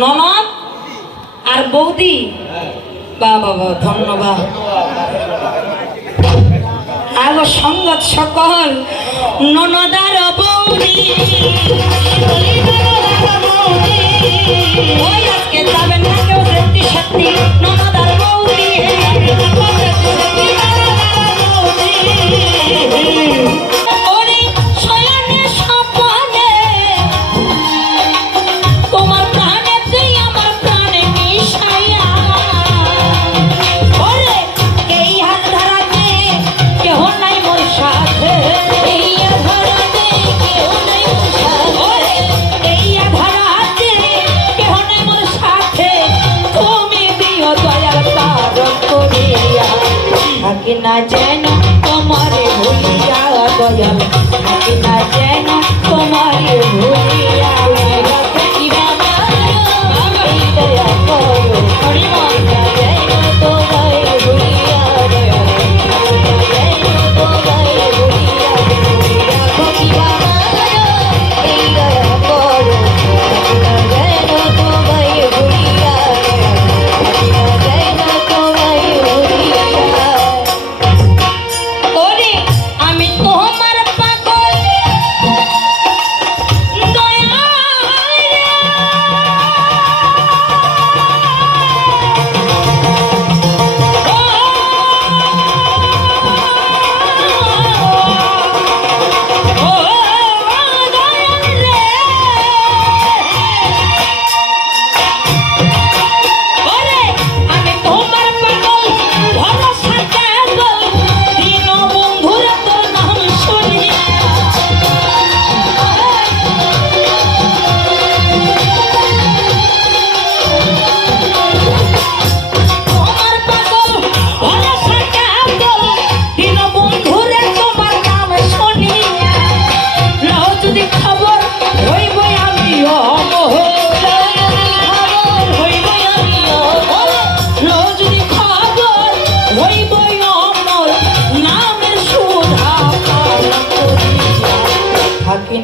ননদ আর বৌদি, বাবা ধন্যবাদ। আগো সংগত সকল ননদ আর বৌদি, ওই আজকে যাবেন না কেউ সত্যি সত্যি ননদ আর বৌদি। না যেন তোমারে ভুলিয়া দয়াল, থাকি না যেন তোমারে ভুলিয়া। দয়া করো তোমায় ভুলিয়া, তোমায় ভুলিয়া এই দয়া করো যেন তোমায় ভুলিয়া, যেন তোমায় ভুলিয়া।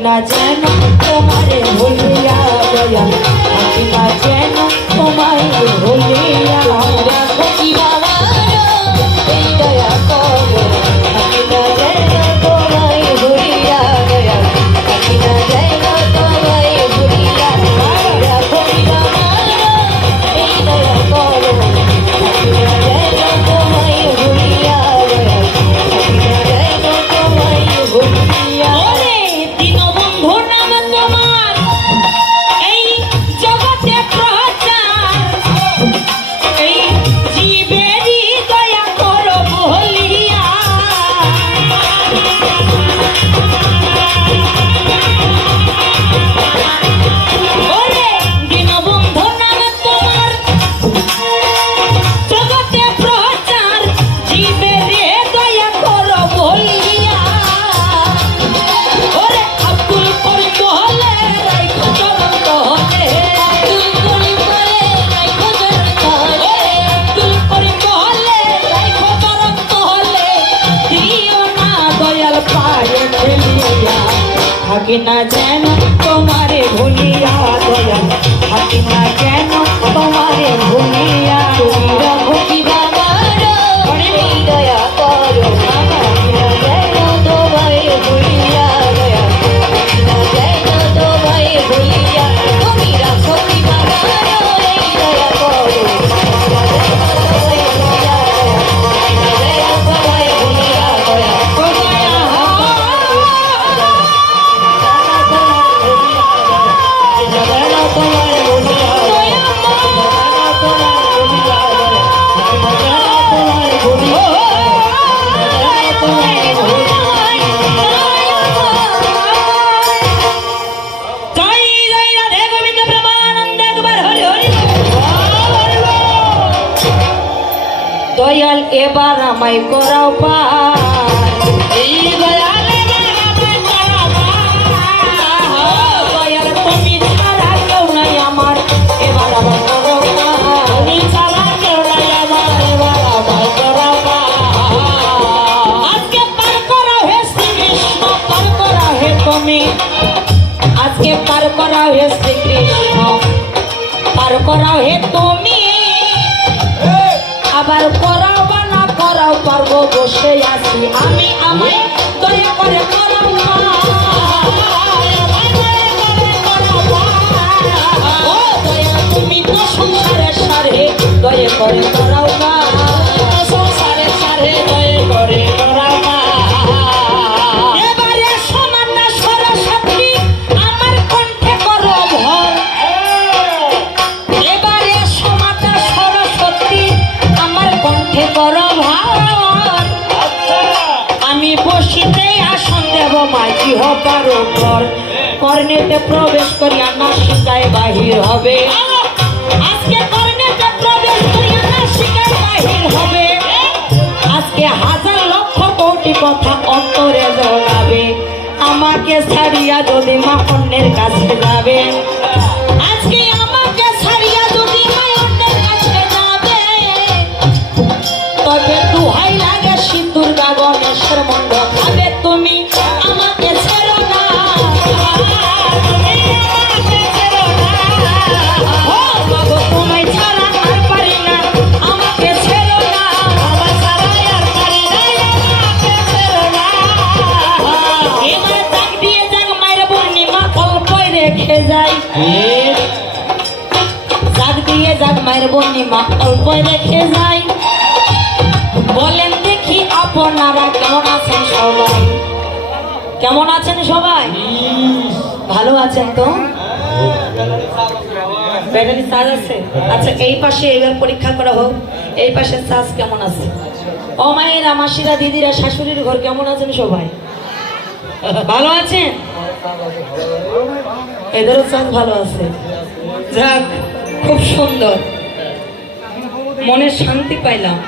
না যেন তোমারে ভুলিয়া দয়াল, থাকি না যেন তোমায় ভুলিয়া। এই দয়া করো থাকি না যেন তোমায় ভুলিয়া দয়াল, থাকি না যেন তোমায় ভুলিয়া। এই দয়া করো থাকি না যেন তোমায় ভুলিয়া দয়াল, থাকি না যেন তোমায় ভুলিয়া। থাকি না যেন তোমারে ভুলিয়া দয়াল, থাকি না যেন তোমারে ভুলিয়া। তুমি রাখি বাবা দয়া করো, থাকি না যেন তোমায় ভুলিয়া দয়াল, থাকি না যেন তোমায় ভুলিয়া। তুমি রাখি বাবা দয়া করো, তোমায় ভুলিয়া দয়া। দয়াল এবার আমায় করাও পার, দয়াল তুমি ছাড়া কেউ নাই আমার, এবার আমার করাও পার, তুমি ছাড়া কেউ নাই আমার, এবার আমায় করাও পার। আজকে পার করা হে শ্রীকৃষ্ণ, পার করা হে তুমি, আজকে পার করা হে শ্রীকৃষ্ণ। আবার করাও হে তুমি, আবার করাও বা না করাও পারবো বসে আছি আমি, আমায় দয়া করে করাও না। ও দয়া তুমি তো সংসারের সারে দয়া করে করাও না, সংসারের সারে দয়া করে করাও না। এবারে সমান না সরস্বতী আমার কণ্ঠে করো ভর, এবারে সমান না সরস্বতী আমার কণ্ঠে করো ভর। আমি বসিতে আসন দেব মাঝি হবার উপর, কর্ণেতে প্রবেশ করিয়া না শিকায় বাহির হবে, আজকে কর্ণেতে প্রবেশ করিয়া না শিকায় বাহির হবে। আজকে হাজার লক্ষ কোটি কথা অন্তরে জড়াবে, আমাকে ছাড়িয়া যদি মা অন্যের কাছে যাবে, আজকে আমাকে ছাড়িয়া যদি মা অন্যের কাছে যাবে, তবে দুহাই লাগে সিঁদুর গণেশের মন্ড খাবে তুমি আমাকে ছেড়ো না। ও বাবু তোমায় ছাড়া আর পারি না, আমাকে ছেড়ো না, আমার ছাড়াই আর পারি না, আমাকে ছেড়ো না। এবার ডাক দিয়ে যাক মায়ের পূর্ণিমা অল্পই রেখে যাই, ডাক দিয়ে যাক মায়ের পূর্ণিমা অল্পই রেখে যাই। বলেন দেখি আপনারা কেমন আছেন সবাই, কেমন আছেন সবাই? ভালো আছেন তো? ব্যাটারি চার্জ আছে? আচ্ছা এই পাশে এবার পরীক্ষা করা হোক, এই পাশে চার্জ কেমন আছে? ও মায়েরা, মাসিরা, দিদিরা, শাশুড়ির ঘর কেমন আছেন সবাই? ভালো আছেন? এদেরও চার্জ ভালো আছে, যাক খুব সুন্দর, মনে শান্তি পাইলাম।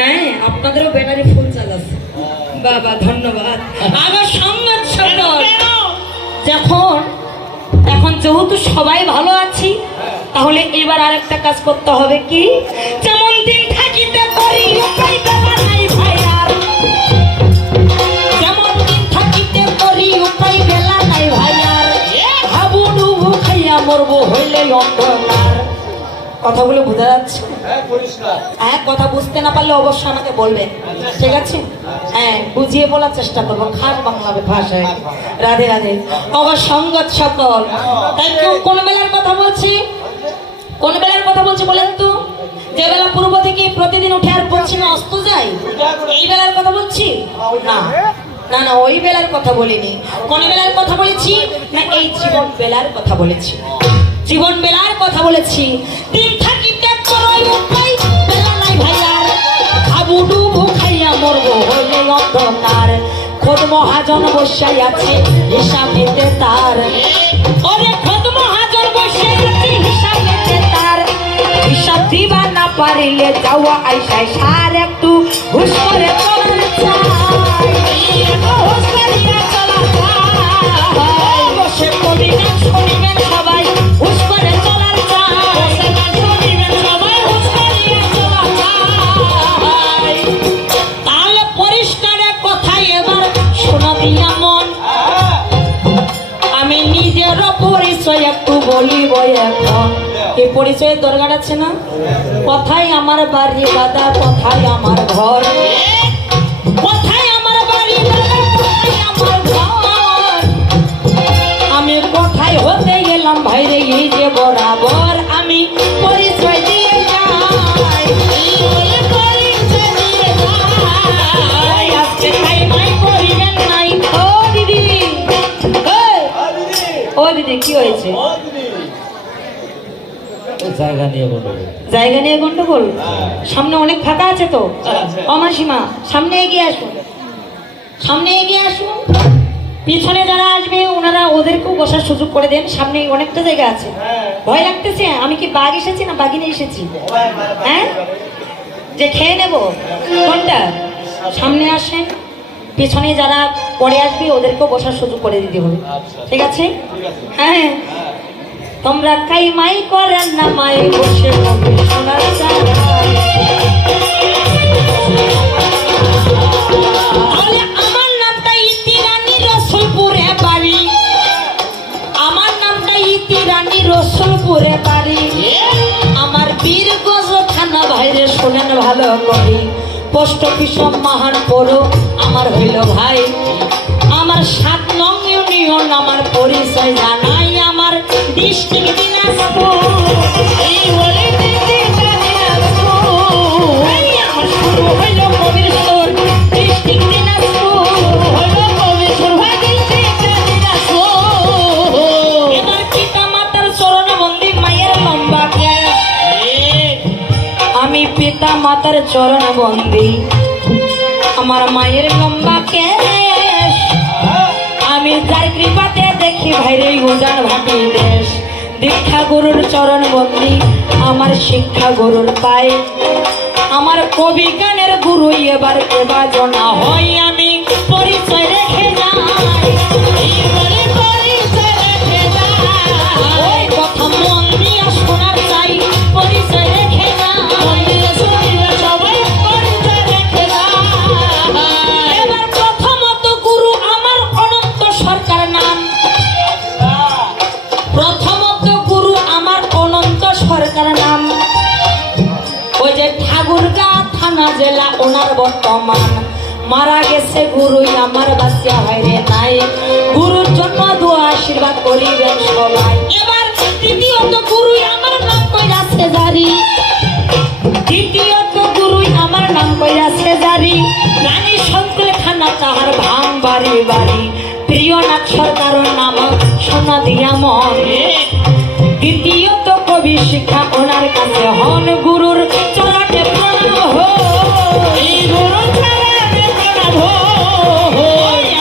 হ্যাঁ আপনাদেরও ব্যাটারি ফুল চার্জ আছে, বাবা ধন্যবাদ। আমার সংবাদ সুন্দর, যখন এখন যেহেতু সবাই ভালো আছি, তাহলে এবার আরেকটা কাজ করতে হবে কি, যেমন দিন থাকিতে করি উপায় বেলা নাই ভাইয়ার, যেমন দিন থাকিতে করি উপায় বেলা নাই ভাইয়ার, হাবু ডুবু খাইয়া মরবো হইলে অন্ধকার। কথাগুলো বোঝা যাচ্ছে? হ্যাঁ, কথা বুঝতে না পারলে অবশ্যই আমাকে বলবেন, ঠিক আছে? হ্যাঁ, বুঝিয়ে বলার চেষ্টা করবো খাস বাংলা ভাষায়। রাধে রাধে। অবশ্য সঙ্গত সকল, তাই কোন বেলার কথা বলছি, কোন বেলার কথা বলছি বলেন তো? যে বেলা পূর্ব থেকে প্রতিদিন উঠে আর পশ্চিমে অস্ত যায়, এই বেলার কথা বলছি না, না না ওই বেলার কথা বলিনি। কোন বেলার কথা বলেছি না, এই জীবন বেলার কথা বলেছি, জীবন বেলার কথা বলেছি। দিন থাকিতে করই উপায় বেলা নাই ভাইয়ার, হাবু ডুবু খাইয়া মরবো হইলে অন্ধকার। খোদ মহাজন বসাই আছে হিসাব নিতে তার, ওরে খোদ মহাজন বসাই আছে হিসাব নিতে তার। হিসাব দিবা না পারিলে যাওয়া আইসাই সার, একটু হুশ করে চলার চাই, হুশ করিয়া চলা চাই। বসে কবি গান শুনিবেন সবাই, হুশ করে চলার চাই, বসে গান শুনিবেন সবাই, হুশ করিয়া চলা চাই। তাহলে পরিষ্কার এক কথাই এবার শোনা দিয়া মন, আমি নিজেরও পরিচয় একটু বলিব এখন। এই পরিচয়ের দরকার আছে না? কোথায় আমার বাড়ি দাদা, কোথায় আমার ঘর, কোথায় আমার বাড়ি দাদা, কোথায় আমার ঘর, আমি কোথায় হতে গেলাম ভাইরে এই যে বরাবর, আমি পরিচয় দিয়ে যাই, পরিচয় দিয়ে যাই। আজকে তাই মাই করিবেন নাই। ও দিদি, ও দিদি কি হয়েছে? জায়গা নিয়ে গন্ডগোল, জায়গা নিয়ে গন্ডগোল? সামনে অনেক ফাঁকা আছে তো, অমাসীমা সামনে এগিয়ে আসুন, সামনে এগিয়ে আসুন। পিছনে যারা আসবে ওনারা ওদেরকেও বসার সুযোগ করে দেন, সামনে অনেকটা জায়গা আছে। ভয় লাগতেছে? আমি কি বাঘ এসেছি না বাঘিনী এসেছি? হ্যাঁ, যে খেয়ে নেব কোনটা? সামনে আসেন, পিছনে যারা পরে আসবে ওদেরকেও বসার সুযোগ করে দিতে হবে, ঠিক আছে? হ্যাঁ, তোমরা কাই মাই করেন না মাই বসে শোনার চাই। তাহলে আমার নামটা ইতি রানী রসুলপুরে বাড়ি, আমার নামটা ইতি রানী রসুলপুরে বাড়ি। পোস্ট অফিস মহান পড়ো আমার হইল ভাই, আমার 7 নং ইউনিয়ন আমার পরিচয় জানাই, আমার ডিস্ট্রিক্ট দিনাজপুর। এই বলে আমার শুরু হইল কবির সুর, ডিস্ট্রিক্ট দিনাজপুর হইল কবির সুর, ভাই ডিস্ট্রিক্ট দিনাজপুর। এবার পিতা মাতার চরণ বন্দি মায়ের লম্বা কেশ, আমি পিতা মাতার চরণ বন্দি আমার মায়ের লম্বা কেশ, আমি যার কৃপাতে দেখি ভাইরে উজান ভাটি দেশ। দীক্ষা গুরুর চরণ বন্দি আমার শিক্ষা গুরুর পায়, আমার কবি গানের গুরু এবার জনা হয়, আমি পরিচয় রেখে যাই, এই বলে পরিচয় রেখে যাই। ওই কথা মন দিয়া শোনার চাই, পরিচয় রেখে যাই, সবাই পরিচয় রেখে যাই। এবার প্রথমত গুরু আমার অনন্ত সরকার নাম, প্রথমত গুরু আমার অনন্ত সরকার নাম, ওই যে ঠাকুরগাঁ থানা জেলা ওনার বর্তমান, মারা গেছে গুরুই আমার বাচ্চা হয়রে নাই, গুরুর জন্য দোয়া আশীর্বাদ করিবেন সবাই। এবার তৃতীয়ত গুরুই আমার নাম কইরাছে জারি, দ্বিতীয়ত গুরুই আমার নাম কইরাছে জারি, রানী শঙ্কর থানা তাহার ভাঙ বাড়ি বাড়ি, প্রিয়নাথ সরকারের নাম সোনা দিয়া মনে। দ্বিতীয়ত কবি শিক্ষা ওনার কাছে হন, গুরুর চরণে প্রণাম হো, এই গুরুর চরণে প্রণাম হো,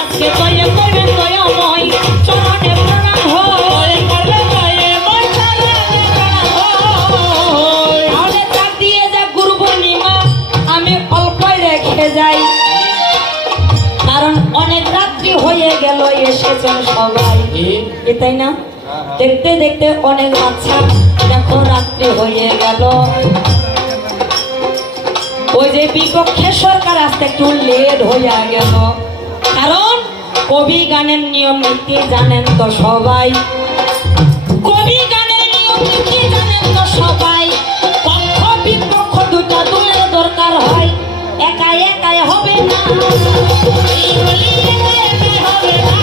আজকে দয়া করবেন দয়াময় চরণে প্রণাম হো, করবেন দয়াময় চরণে প্রণাম হো। তাহলে চাপ দিয়ে যা গুরু পূর্ণিমা আমি অল্পই রেখে যাই, কারণ অনেক রাত্রি হয়ে গেল এসেছেন সবাই, তাই না? দেখতে দেখতে অনেক বাচ্চা দেখো রাত্রি হয়ে গেল, ওই যে বিপক্ষে সরকার আসতে একটু লেট হয়ে গেল, কারণ কবি গানের নিয়ম নীতি জানেন তো সবাই, কবি গানের নিয়ম নীতি জানেন তো সবাই, পক্ষ বিপক্ষ দুটা দলের দরকার হয়, একা একাই হবে না, এই বলি একা একাই হবে না।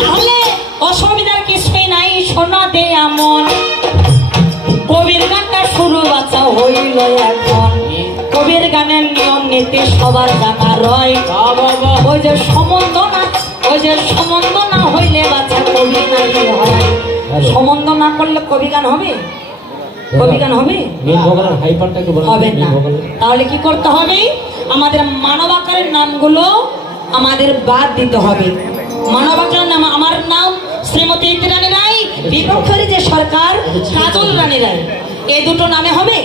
তাহলে অসুবিধার কিছুই নাই, শোনা দে আমন কবির গানটা শুরু বাচ্চা হইল এখন, কবির গানের নিয়ম নীতি সবার জানা রয়, ওই যে সম্বন্ধ না, ওই যে সম্বন্ধ না হইলে বাচ্চা কবি নাই হয়, সম্বন্ধ না করলে কবি গান হবে, কবি গান হবে হবে না। তাহলে কি করতে হবে, আমাদের মানব আকারের নামগুলো আমাদের বাদ দিতে হবে। মানব আকারের নাম আমার নাম শ্রীমতী ইন্দিরাণী রায়, বিপক্ষের যে সরকার কাজল রানী রায়, এই দুটো নামে হবে,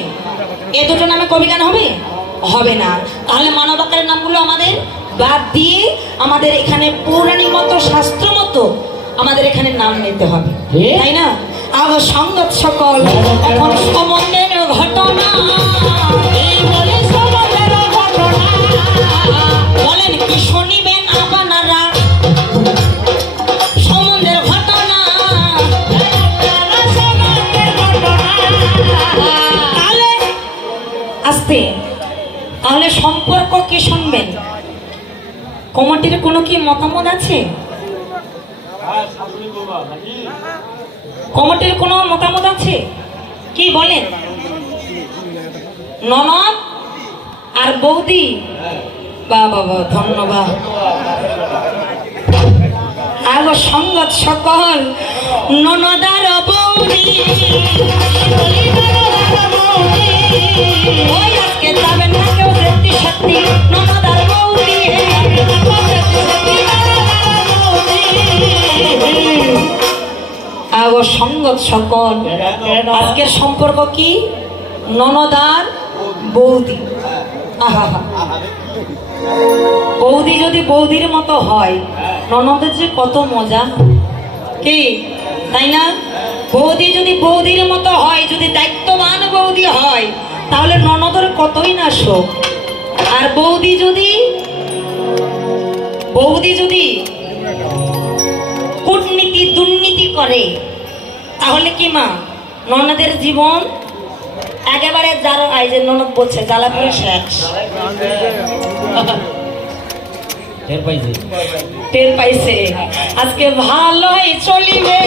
এই দুটো নামে কবি গান হবে হবে না। তাহলে মানব আকারের নামগুলো আমাদের বাদ দিয়ে আমাদের এখানে পৌরাণিক মতো শাস্ত্র মতো আমাদের এখানে নাম নিতে হবে, তাই না? আমার সংগত সকল এখন সম্বন্ধের ঘটনা, এই বলে সম্বন্ধের ঘটনা বলেন কি শুনিবেন আপনারা, সম্বন্ধের ঘটনা, তাহলে আসতে, তাহলে সম্পর্ক কি শুনবেন, কমিটির কোনো কি মতামত আছে, কমিটির কোনো মতামত আছে কি বলেন? ননদ আর বৌদি, বাবা ধন্যবাদ। আগো সংগত সকল ননদার বৌদি, ওই আজকে যাবেন না কেউ সত্যি সত্যি, ননদার বৌদি আগো সংগত সকল, আজকের সম্পর্ক কি, ননদার বৌদি। আহা, বৌদি যদি বৌদির মতো হয়, ননদের যে কত মজা কি, তাই না? বৌদি যদি বৌদির মতো হয়, যদি দায়িত্ববান বৌদি হয়, তাহলে ননদের কতই না শোক। আর বৌদি যদি দুর্নীতি করে, তাহলে কি মা ননদের জীবন একেবারে যারা এই যে ননদ বলছে জ্বালা করে শেষ। টের পাইছি। টের পাইছে আজকে ভালোই চলিবে,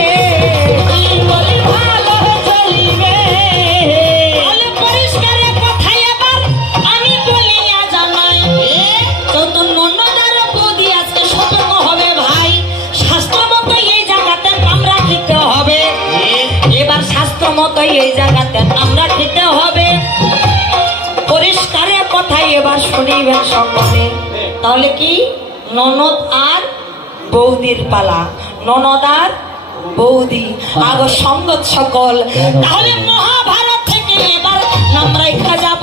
বলি ভালো চলিবে। তাহলে পরিষ্কার কথাই এবার আমি বলিয়া জানাই, তো তোর ননদার বৌদি আজকে সতর্ক হবে ভাই, শাস্ত্র মতো এই জায়গাতে নাম রাখিতে হবে। এবার শাস্ত্র মতো এই জায়গাতে নাম রাখিতে হবে। পরিষ্কার কথাই এবার শুনিবেন সকলে। তাহলে কি ননদ আর বৌদির পালা, ননদ আর বৌদি আগ সঙ্গত সকল। তাহলে মহাভারত থেকে এবার নাম রাখা যাব,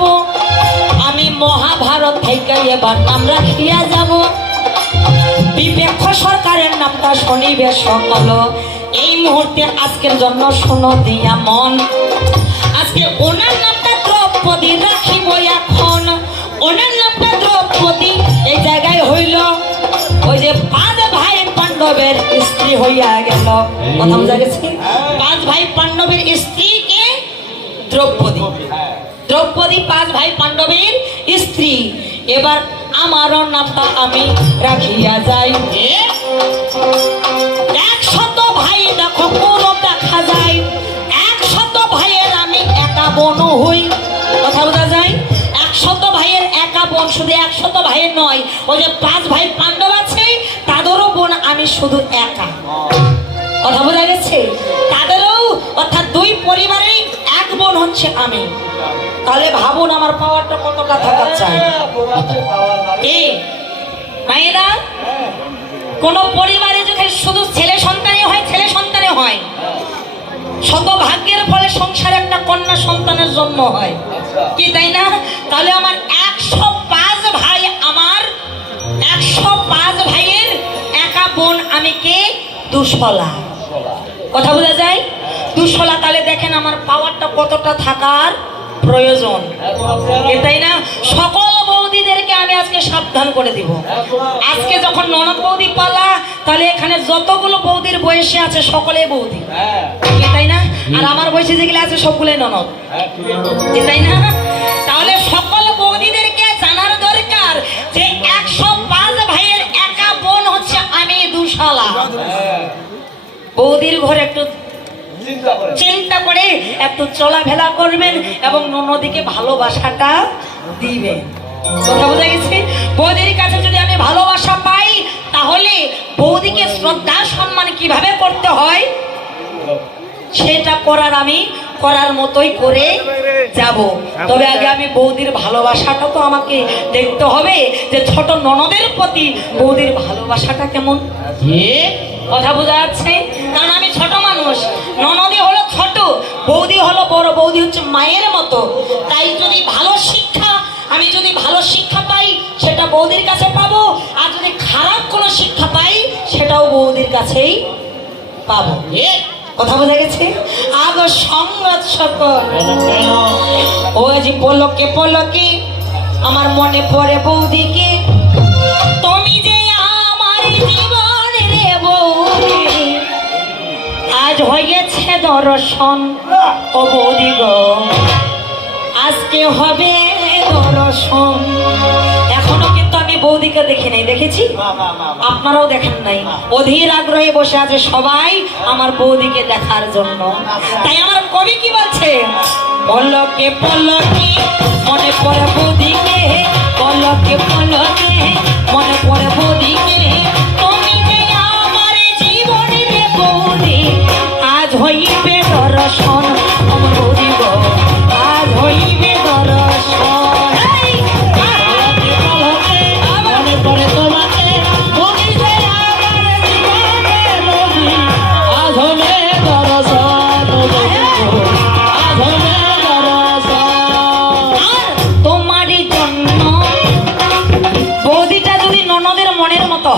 আমি মহাভারত থেকে এবার নাম রাখিয়া যাব। বিপক্ষ সরকারের নামটা শুনিবে সকল। এই মুহূর্তে আজকের জন্য শোনো দিয়া মন, আজকে ওনার নামটা দ্রৌপদী রাখিব এখন। ওনার নামটা দ্রৌপদী এই জায়গায় হইল ওই যে 5 ভাই পাণ্ডবের স্ত্রী হইয়া গেল। কথা বুঝা গেছে? 5 ভাই পাণ্ডবের স্ত্রীকে দ্রৌপদী, দ্রৌপদী 5 ভাই পাণ্ডবের স্ত্রী। এবার আমারও নামটা আমি রাখিয়া যাই। 100 ভাই দেখো গৌরব দেখা যায়, 100 ভাইয়ের আমি একা বোন হই। কথা বোঝা যায়? 100 ভাইয়ের একা বোন, শুধু 100 ভাইয়ের নয়, ওই যে 5 ভাই পাণ্ডব আছে তাদেরও বোন আমি শুধু একা। কথা বোঝা গেছে? তাদেরও অর্থাৎ 2 পরিবারেই এক বোন হচ্ছে আমি। তাহলে ভাবুন আমার পাওয়ারটা কতটা থাকার চাই। এই মায়েরা, কোন পরিবারে যদি শুধু ছেলে সন্তানই হয়, ছেলে সন্তানে হয়, শত ভাগ্যের ফলে সংসারে একটা কন্যা সন্তানের জন্ম হয়, কি তাই না? তাহলে আমার 105 ভাই, আমার 105 ভাইয়ের একা বোন আমি কে? দুশলা। কথা বোঝা যায়? দুশলা। তাহলে দেখেন আমার পাওয়ারটা কতটা থাকার প্রয়োজন, তাই না? সকল বৌদিদেরকে আমি আজকে সাবধান করে দিব। আজকে যখন ননদ বৌদি পালা, তাহলে এখানে যতগুলো বৌদির বয়সে আছে সকলেই বৌদি, তাই না? আর আমার বয়সে যেগুলো আছে সবগুলোই ননদ, তাই না? তাহলে সকল বৌদিদেরকে জানার দরকার যে 105 ভাইয়ের একা বোন হচ্ছে আমি দুশালা। বৌদির ঘরে একটু চিন্তা করে একটু চলাফেরা করবেন এবং ননদীকে ভালোবাসাটা দিবেন। কথা বোঝা গেছে? বৌদির কাছে যদি আমি ভালোবাসা পাই, তাহলে বৌদিকে শ্রদ্ধা সম্মান কিভাবে করতে হয় সেটা করার মতোই করে যাব। তবে আগে আমি বৌদির ভালোবাসাটা তো আমাকে দেখতে হবে যে ছোট ননদের প্রতি বৌদির ভালোবাসাটা কেমন। কথা বোঝা যাচ্ছে? কারণ আমি ছোট মানুষ, ননদি হলো ছোট, বৌদি হলো বড়, বৌদি হচ্ছে মায়ের মতো। তাই যদি আমি যদি ভালো শিক্ষা পাই সেটা বৌদির কাছে পাবো, আর যদি খারাপ কোনো শিক্ষা পাই সেটাও বৌদির কাছেই পাবো। কথা বোঝা গেছে? আগ সংবাদ সকল ও যে পলকে পলকে আমার মনে পড়ে বৌদিকে, তুমি যে আমার জীবন রে বৌদি, আজ হয়েছে দর্শন ও বৌদি গো, আজকে হবে দর্শন। এখনো কিন্তু আমি বৌদিকে দেখি নাই, দেখেছি? আপনারাও দেখেন নাই। অধীর আগ্রহে বসে আছে সবাই আমার বৌদিকে দেখার জন্য। তাই আমার কবি কি বলছে? পলকে পলকে মনে পড়ে বৌদিকে, পলকে পলকে মনে পড়ে বৌদিকে, তুমি যে আমার জীবনের বৌদি, আজ হইবে দর্শন আমার বৌদি গো, আজ হইবে দর্শন।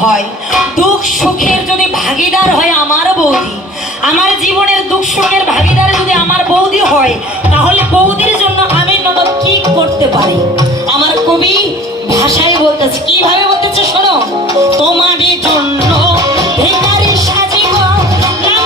হয় দুঃখ সুখের যদি ভাগিদার হয় আমার বৌদি, আমার জীবনের দুঃখ সুখের ভাগিদার যদি আমার বৌদি হয়, তাহলে বৌদির জন্য আমি ননদ কি করতে পারি? আমার কবি ভাষায় বলতেছে, কিভাবে বলতেছে শোনো। তোমারই জন্য ভিখারি সাজিব, নাম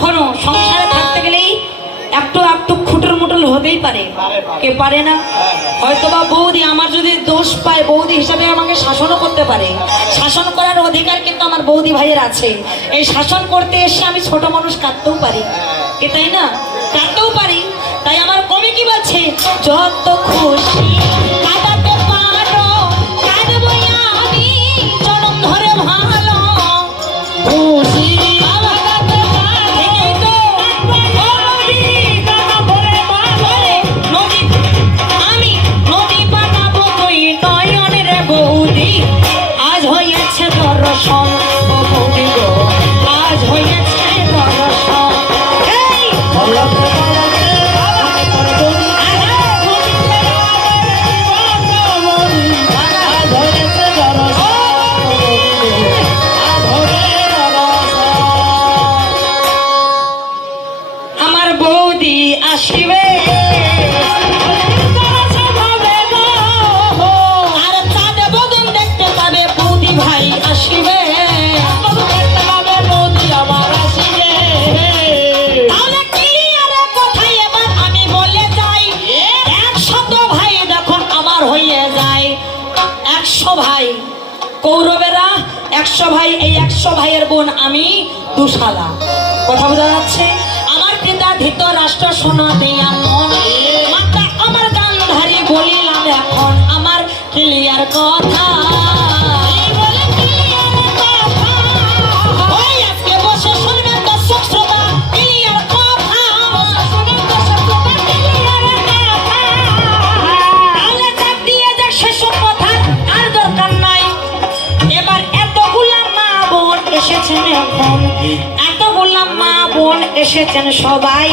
কখনো সংসারে থাকতে গেলেই একটু একটু খুটুর মুটুল হতেই পারে, কে পারে না? হয়তোবা বৌদি আমার যদি দোষ পায়, বৌদি হিসাবে আমাকে শাসনও করতে পারে। শাসন করার অধিকার কিন্তু আমার বৌদি ভাইয়ের আছে। এই শাসন করতে এসে আমি ছোট মানুষ কাঁদতেও পারি, কে তাই না? কাঁদতেও পারি। তাই আমার কবি কি বলছে, যত খুশি কাঁদাতে পারো কাঁদবো আমি, চরম ধরে ভালো খুশি আজ হয়েছে দর্শন, ও বৌদি গো আজ হয়েছে দর্শন। এই আমার বৌদি আসিবে আর চাঁদ বদন দেখতে পাবে, বৌদি ভাই আসিবে বৌদি আবার আসিবে। তাহলে ক্লিয়ার কথাই এবার আমি বলে যাই, 100 ভাই দেখো আমার হয়ে যায় 100 ভাই। কৌরবেরা 100 ভাই, এই 100 ভাইয়ের বোন আমি দুশালা। কথা বোঝা যাচ্ছে? আমার পিতা ধৃতরাষ্ট্র সোনা দিয়া মন, মাতা আমার গান্ধারী বলিলাম এখন আমার ক্লিয়ার কথা। ওই আজকে বসে শুনবেন দর্শক শ্রোতা ক্লিয়ার কথা। তাহলে চাপ দিয়ে যাক সেসব কথা আর দরকার নাই। এবার এতগুলা মা বোন এসেছেন, এখন এতগুলা মা বোন এসেছেন সবাই।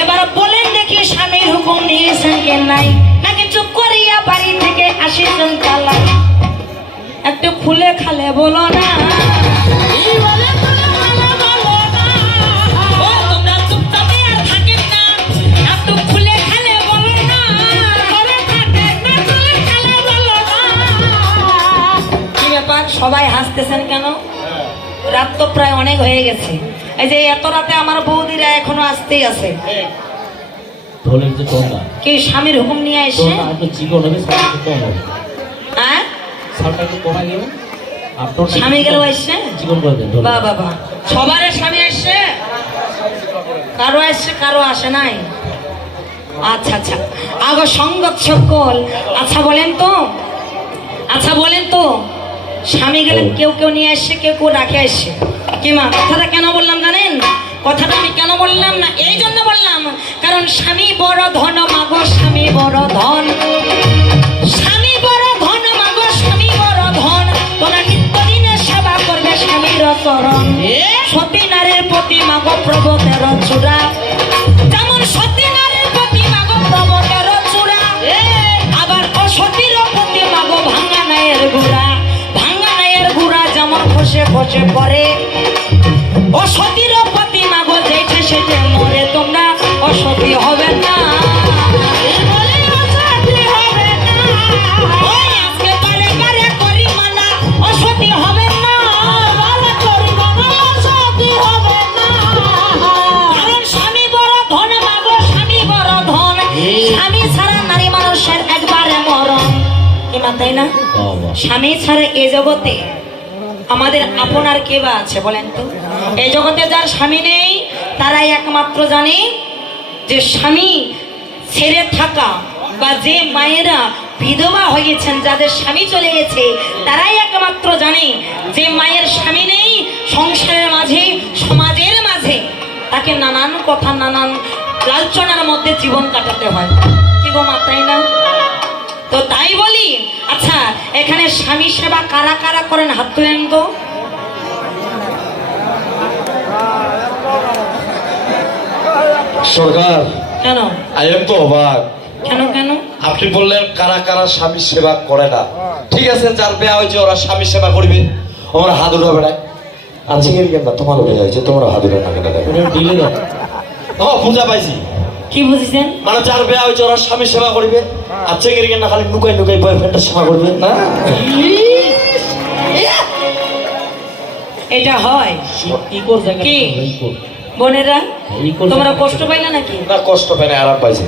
এবার বলেন দেখি স্বামীর হুকুম নিয়েছেন কে নাই, নাকি চুপ করিয়া বাড়ি থেকে আসিছেন পালাই? একটু খুলে খালে বলো না। ও তোমরা চুপচাপে আর থাকেন না, একটু খুলে খালে বলো না। কি ব্যাপার সবাই হাসতেছেন কেন? রাত তো প্রায় অনেক হয়ে গেছে। এই যে এত রাতে আমার বৌদিরা এখনো আসতেই আছে। ঢোলের যে টোনটা, কি স্বামীর হুকুম নিয়ে এসে? টোনটা একটু চিকন হবে, সাউন্ডটা একটু কম হবে। হ্যাঁ সাউন্ডটা একটু কমা গেল আর টোনটা স্বামী গেল এসছে। চিকন করে দেন ঢোল। বাহ বাহ বাহ, সবার স্বামী আসছে, কারো আসছে কারো আসে নাই। আচ্ছা আচ্ছা, আগো সঙ্গত সকল। আচ্ছা বলেন তো, আচ্ছা বলেন তো, স্বামী গেলে কেউ কেউ নিয়ে আসছে, কেউ কেউ রাখে আসছে। কি মা, কথাটা কেন বললাম জানেন? কথাটা আমি কেন বললাম না, এই জন্য বললাম কারণ স্বামী বড় ধন মাগো, স্বামী বড় ধন, স্বামী বড় ধন মাগো, স্বামী বড় ধন। তোমরা নিত্যদিনে সেবা করবে স্বামীর চরণ। সতী নারীর প্রতি মাগো প্রবতের চূড়া, যেমন সতী নারীর প্রতি মাগো প্রবতের চূড়া, আবার অসতীর প্রতি মাগো ভাঙা নায়ের গুড়া। ভাঙা নায়ের গুড়া যেমন খসে খসে পড়ে, অসতীর প্রতি মাগো যেছে সেটে মরে। তোমরা অসতী হবে না, ওই আজকে বারে বারে করি মানা, অসতী হবে না, অসতী হবে না। কারণ স্বামী বড় ধন মাগো, স্বামী বড় ধন। স্বামী ছাড়া নারী মানুষের একবারে মরণ। কি মা, তাই না? স্বামী ছাড়া এ জগতে আমাদের আপনার কে বা আছে বলেন তো? এই জগতে যার স্বামী নেই তারাই একমাত্র জানে যে স্বামী ছেড়ে থাকা, বা যে মায়েরা বিধবা হয়েছেন, যাদের স্বামী চলে গেছে, তারাই একমাত্র জানে যে মায়ের স্বামী নেই। সংসারের মাঝে, সমাজের মাঝে তাকে নানান কথা, নানান লালচনার মধ্যে জীবন কাটাতে হয়। কি গো মা, তাই না? তো তাই বলি, আচ্ছা এখানে স্বামী সেবা কারা কারা করেন হাত তুলেন তো। সরকার, কেন আই এম তো অবাক। কেন কেন? আপনি বললেন কারা কারা স্বামী সেবা করে না। ঠিক আছে, যার বিয়া হয়েছে ওরা স্বামী সেবা করবে, ওরা হাত উঠাবে না। আজকে কেন তোমার বিয়ে হয়েছে, তোমরা হাত উঠে না কেন? ডিলে দাও। ও বুঝা পাইছি, কি বুঝছেন? মানে যার বিয়া হয়েছে ওরা স্বামী সেবা করবে, আর চেকের কেন খালি নুকাই নুকাই বয়ফ্রেন্ডের সেবা করবে না? এটা হয় ইকোর জায়গা কি? ইকোর বোনেরা এই করছে- তোমরা কষ্ট পাইলে নাকি? না কষ্ট পায় না, আরাম পাইছে।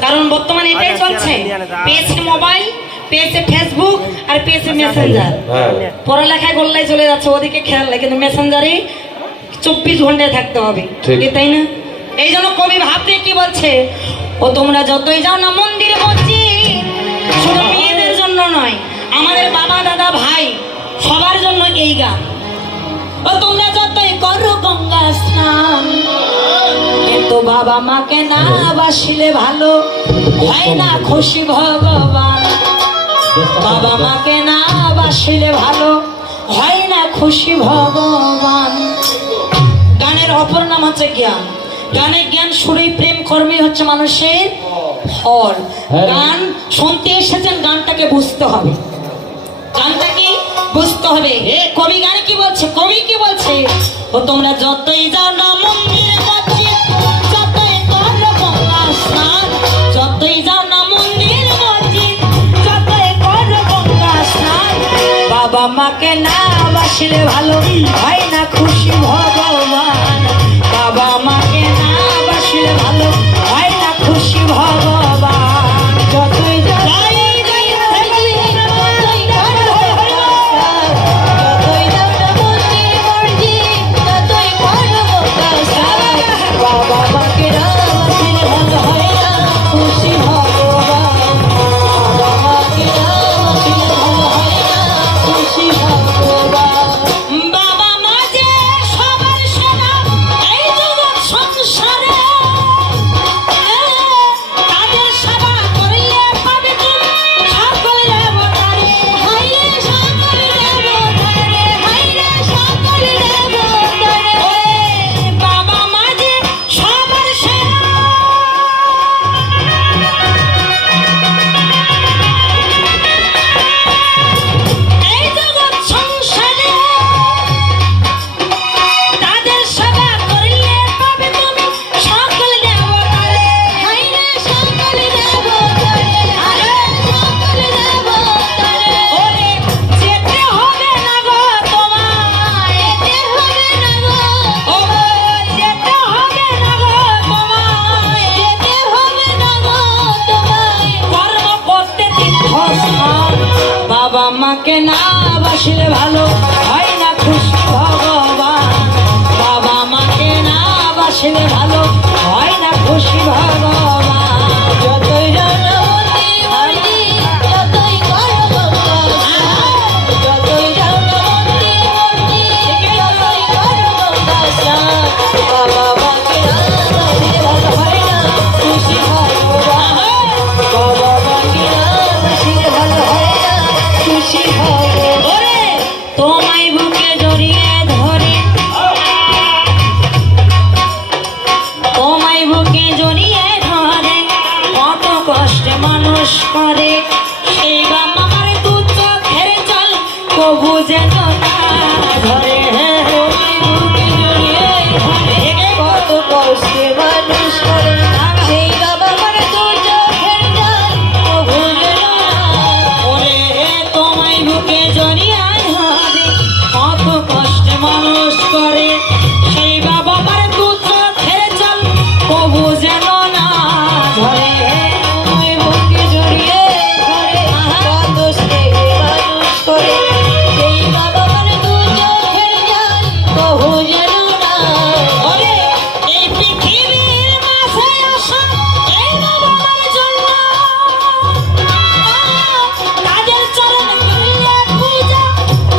কারণ বর্তমানে এটাই চলছে, পেয়েছে মোবাইল, পেয়েছে ফেসবুক আর পেয়েছে মেসেঞ্জার। হ্যাঁ পড়ালেখায় গোল্লাই চলে যাচ্ছে, ওদিকে খেয়াল নাই, কিন্তু মেসেঞ্জারে 24 ঘন্টায় থাকতে হবে, ঠিক। কি তাই না? এই জন্য কবি ভাবতে কি বলছে, ও তোমরা যতই যাও না মন্দির মসজিদ, শুধু মেয়েদের জন্য নয়, আমাদের বাবা দাদা ভাই সবার জন্য এই গান। ও তোমরা যতই করো গঙ্গা স্নান, কিন্তু বাবা মাকে না বাসিলে ভালো হয় না খুশি ভগবান। বাবা মাকে না বাসিলে ভালো হয় না খুশি ভগবান। গানের অপর নাম হচ্ছে জ্ঞান। গানের জ্ঞান, সুরেই প্রেম, কর্মই হচ্ছে মানুষের ফল। গান শুনতে এসেছেন, গানটাকে বুঝতে হবে, গানটাকে বুঝতে হবে। কবি গান কি বলছে, কবি কি বলছে, ও তোমরা যতই যাও না মন্দির মসজিদ, যতই করো গঙ্গা স্নান, যতই যাও না মন্দির মসজিদ, যতই করো গঙ্গা স্নান, বাবা মাকে না বাসিলে ভালো হয় না খুশি ভগবান। বাবা মাকে না বাসিলে ভালো হয় না খুশি ভগবান। যতই যাও বাবা মাকে না বাসিলে ভালো হয় না খুশি ভগবান। বাবা মাকে না বাসিলে ভালো হয় না খুশি ভগবান। বাবা মা যে সবার সেরা এই জগৎ সংসারে, তাদের সেবা করলে পাবে তুমি সকল দেবতারে, হাইরে সকল দেবতারে, হাইরে সকল দেবতারে। ওরে বাবা মা যে সবার সেরা, এই জগৎ সংসারে তাদের সেবা করলে পাবে তুমি সকল দেবতারে, হাইরে সকল দেবতারে, আরে সকল দেবতারে। ওরে যেতে হবে না গো তোমায়, যেতে হবে না গো, ও যেতে হবে না গো তোমায়, যেতে হবে না গো তোমায়, কর্ম করতে তীর্থস্থান। বাবা মাকে না বাসিলে ভালো হয় না খুশি ভগবান। বাবা মাকে না বাসিলে ভালো হয় না খুশি ভগবান। যতই যাও না মন্দির মসজিদ, যতই করো গঙ্গা স্নান, যতই যাও না মন্দির মসজিদ, যতই করো গঙ্গা স্নান, বাবা মাকে না বাসিলে ভালো হয় না খুশি ভগবান। বাবা মাকে না বাসিলে ভালো হয় না খুশি ভগবান। ওরে তোমায় বুকে জড়িয়ে ধরে, তোমায় বুকে জড়িয়ে ধরে, কত কষ্টে মানুষ করে, সেই বাবা আমার দু চোখের জল কবু যেন না ধরে। তোমায় বুকে জড়িয়ে ধরে, কত কষ্টে মানুষ করে, সেই বাবা আমার দু চোখের জল কবু যেন না। ওরে তোমায় বুকে জড়িয়ে ধরে, কত কষ্টে মানুষ করে, সেই বাবা আমার দু চোখের জল কবু যেন না ধরে। তোমায় বুকে জড়িয়ে ধরে, কত সে মানুষ করে, সেই বাবা আমার দু চোখের জল কবু যেন না। ওরে এই পৃথিবীর মাঝে আসা এই বাবা আমার জন্য, তাদের চরণ করলে পূজা,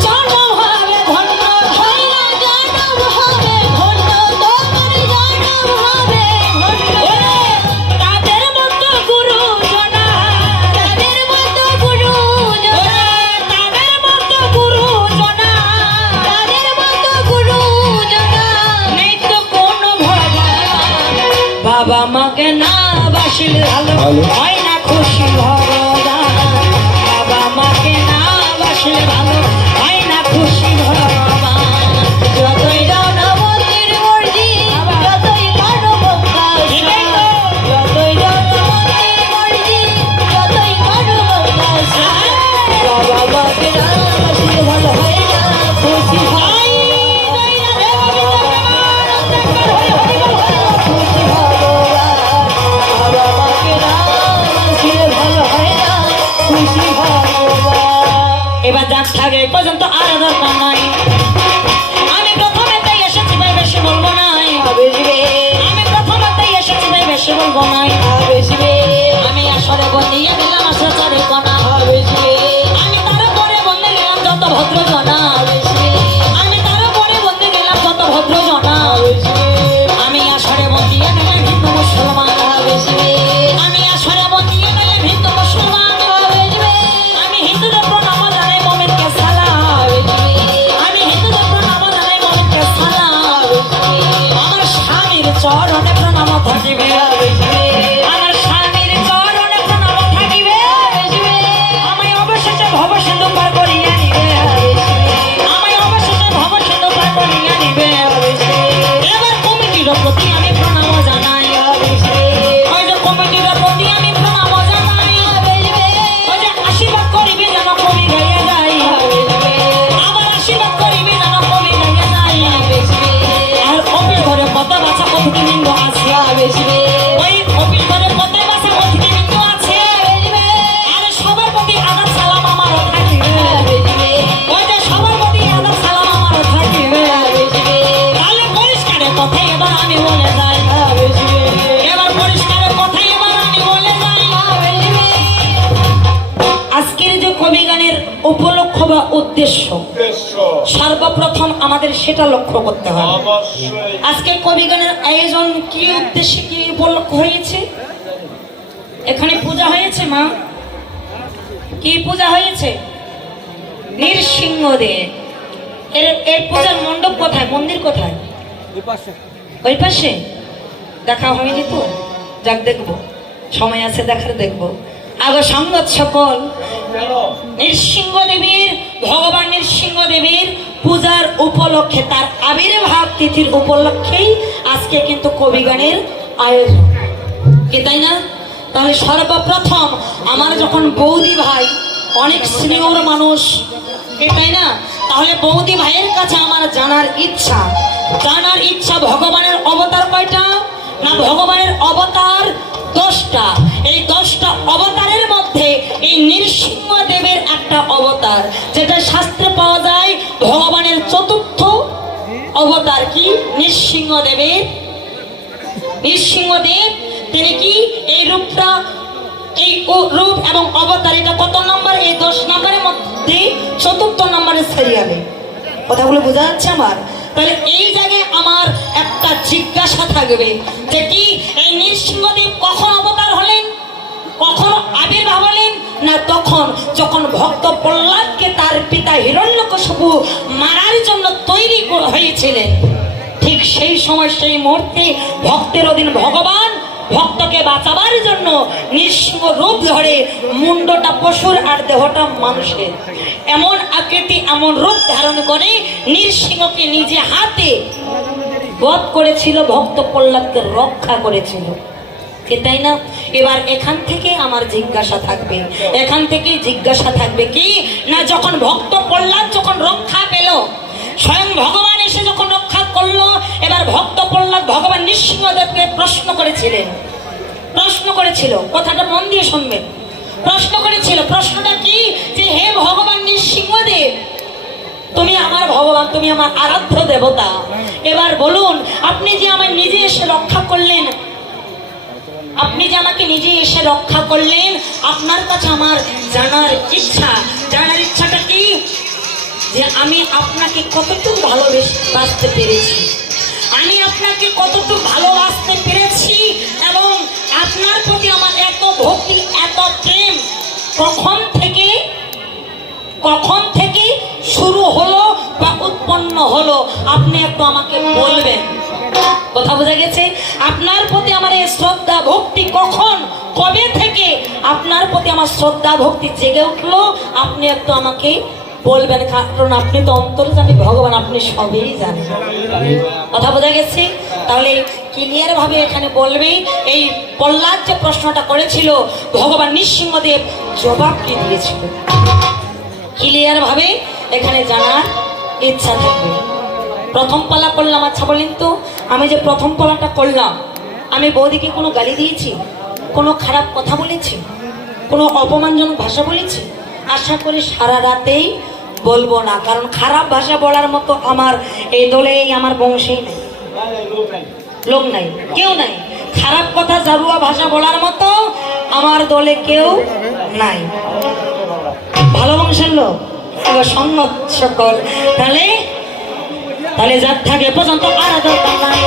জনম হবে ধন্য, হয় না জনম হবে ধন্য, তোমার জনম হবে ধন্য। ওরে তাদের মতো গুরুজনা, তাদের মতো গুরুজনা, তাদের মতো গুরুজনা, তাদের মতো গুরুজনা, নেই তো কোনো ভগবান। বাবা মাকে না বাসিলে ভালো হয় না খুশি ভগবান। বাবা মাকে না বাসিলে ভালো হয় না খুশি ভগবান। যতই যাও না মন্দির মসজিদ, যতই করো গঙ্গা স্নান, যতই যাও না মন্দির মসজিদ, যতই করো গঙ্গা স্নান, বাবা মাকে না বাসিলে ভালো হয় না খুশি ভগবান। যাক থাকে এই পর্যন্ত আর দরকার নাই। আমি প্রথমেতেই এসেছি ভাই বেশি বলবো নাই, আমি প্রথমেতেই এসেছি ভাই বেশি বলবো নাই। আমি আসরে বন্দিয়ে দিলাম আসরে কণা, আমি তারপরে বন্দে দিলাম যত ভদ্র জনা, আমি তারপরে বন্দে দিলাম যত ভদ্র জনা। আমি আসরে বন্দিয়ে দিলাম হিন্দু মুসলমান, আমি আসরে বন্দিয়ে দিলাম হিন্দু মুসলমান। আমি হিন্দুদের প্রণাম জানাই মোমেনকে সালাম, আমি হিন্দুদের প্রণাম জানাই মোমেনকে সালাম। আমার স্বামীর চরণে প্রণাম থাকিবে, আমার স্বামীর চরণে প্রণাম থাকিবে। আমায় অবশেষে ভব সিন্ধু পার করিয়া নিবে, আমায় অবশেষে ভব সিন্ধু পার করিয়া নিবে। এবার কমিটির প্রতি আমি প্রণাম জানাই, ওই যে কমিটির প্রতি আমি প্রণাম জানাই। ওই যে আশীর্বাদ করিবে যেন কবি গাইয়া যায়, আবার আশীর্বাদ করিবে যেন কবি গাইয়া যায়। আর অপিল ঘরে কত বাচ্চা অতিথিবৃন্দ আছে, ওই অপিল ঘরে কত বাচ্চা অতিথিবৃন্দ আছে। আর সবার প্রতি আদাব সালাম আমারও থাকিবে, ওই যে সবার প্রতি আদাব সালাম আমারও থাকিবে। তাহলে পরিষ্কারের কথা এবার আমি বলে যাই, এবার পরিষ্কারের কথা এবার আমি বলে যাই। আজকের যে কবি গানের উপলক্ষ বা উদ্দেশ্য সর্বপ্রথম আমাদের সেটা লক্ষ্য করতে হবে। আজকে কবি গানের আয়োজন কি উদ্দেশ্যে কি উপলক্ষ হয়েছে? এখানে পূজা হয়েছে মা, কি পূজা হয়েছে? নৃসিংহদেব। এর পূজার মণ্ডপ কোথায়, মন্দির কোথায়? ওই পাশে। দেখা হয়নি তো, যাক দেখবো, সময় আছে দেখার দেখবো। আগে সংগত সকল নৃসিংহদেবীর, ভগবান নৃসিংহদেবীর পূজার উপলক্ষে, তার আবির্ভাব তিথির উপলক্ষেই আজকে কিন্তু কবি গানের আয়োজন, কি তাই না? তাহলে সর্বপ্রথম আমার যখন বৌদি ভাই, অনেক সিনিয়র মানুষ, কি তাই না? তাহলে বৌদি ভাইয়ের কাছে আমার জানার ইচ্ছা ভগবানের অবতার কয়টা? না, ভগবানের অবতার 10টা। এই 10টা অবতারের মধ্যে এই নৃসিংহদেবের একটা অবতার, যেটা শাস্ত্রে পাওয়া যায় ভগবানের 4র্থ অবতার। কি? নৃসিংহদেব। তিনি কি এই রূপটা, এই রূপ এবং অবতার, এটা কত নম্বর? এই 10 নম্বরের মধ্যে 4র্থ নম্বরের সিরিয়ালে। কথাগুলো বোঝা যাচ্ছে আমার? তাহলে এই জায়গায় আমার একটা জিজ্ঞাসা থাকবে যে কি এই নৃসিংহদেব কখন অবতার হলেন, কখন আবির্ভাব হলেন? না, তখন যখন ভক্ত প্রহ্লাদকে তার পিতা হিরণ্যকশিপু মারার জন্য তৈরি হয়েছিলেন, ঠিক সেই সময় সেই মুহূর্তে ভক্তের অধীন ভগবান ভক্তকে বাঁচাবার জন্য নৃসিংহ রূপ ধরে, মুন্ডটা পশুর আর দেহটা মানুষের, এমন আকৃতি এমন রূপ ধারণ করে নৃসিংহকে নিজে হাতে বধ করেছিল, ভক্ত প্রহ্লাদকে রক্ষা করেছিল, তাই না? এবার এখান থেকে আমার জিজ্ঞাসা থাকবে, কি না, যখন ভক্ত প্রহ্লাদ যখন রক্ষা পেল, স্বয়ং ভগবান এসে যখন রক্ষা করলো, এবার ভক্ত প্রহ্লাদ ভগবান নৃসিংহদেবকে প্রশ্ন করেছিল, কথাটা মন দিয়ে শুনবেন। প্রশ্নটা কি? যে হে ভগবান নৃসিংহদেব, তুমি আমার ভগবান, তুমি আমার আরাধ্য দেবতা, এবার বলুন, আপনি যে আমায় নিজে এসে রক্ষা করলেন, আপনার কাছে আমার জানার ইচ্ছাটা কি? যে আমি আপনাকে কতটুকু ভালোবাসতে পেরেছি, এবং আপনার প্রতি আমার এত ভক্তি, এত প্রেম কখন থেকে শুরু হলো বা উৎপন্ন হলো, আপনি একটু আমাকে বলবেন। কথা বোঝা গেছে? আপনার প্রতি আমার এই শ্রদ্ধা ভক্তি কবে থেকে আপনার প্রতি আমার শ্রদ্ধা ভক্তি জেগে উঠলো, আপনি একটু আমাকে বলবেন, কারণ আপনি তো অন্তর্যামী ভগবান, আপনি সবই জানেন। কথা বোঝা গেছে? তাহলে ক্লিয়ার ভাবে এখানে বলবে, এই প্রহ্লাদ যে প্রশ্নটা করেছিল, ভগবান নৃসিংহদেব জবাব কি দিয়েছিল, ক্লিয়ার ভাবে এখানে জানার ইচ্ছা থাকবে। প্রথম পালা করলাম, আচ্ছা বলেন তো, আমি যে প্রথম পালাটা করলাম, আমি বৌদিকে কোনো গালি দিয়েছি, কোনো খারাপ কথা বলেছি, কোনো অপমানজনক ভাষা বলেছি? আশা করি সারা রাতেই বলবো না, কারণ খারাপ ভাষা বলার মতো আমার এই দলে আমার বংশেই নেই, লোক নাই, কেউ নাই। খারাপ কথা জারুয়া ভাষা বলার মতো আমার দলে কেউ নাই। ভালো বংশের লোক সম্মত সকল। তাহলে যার থাকে পর্যন্ত আর দরকার নাই।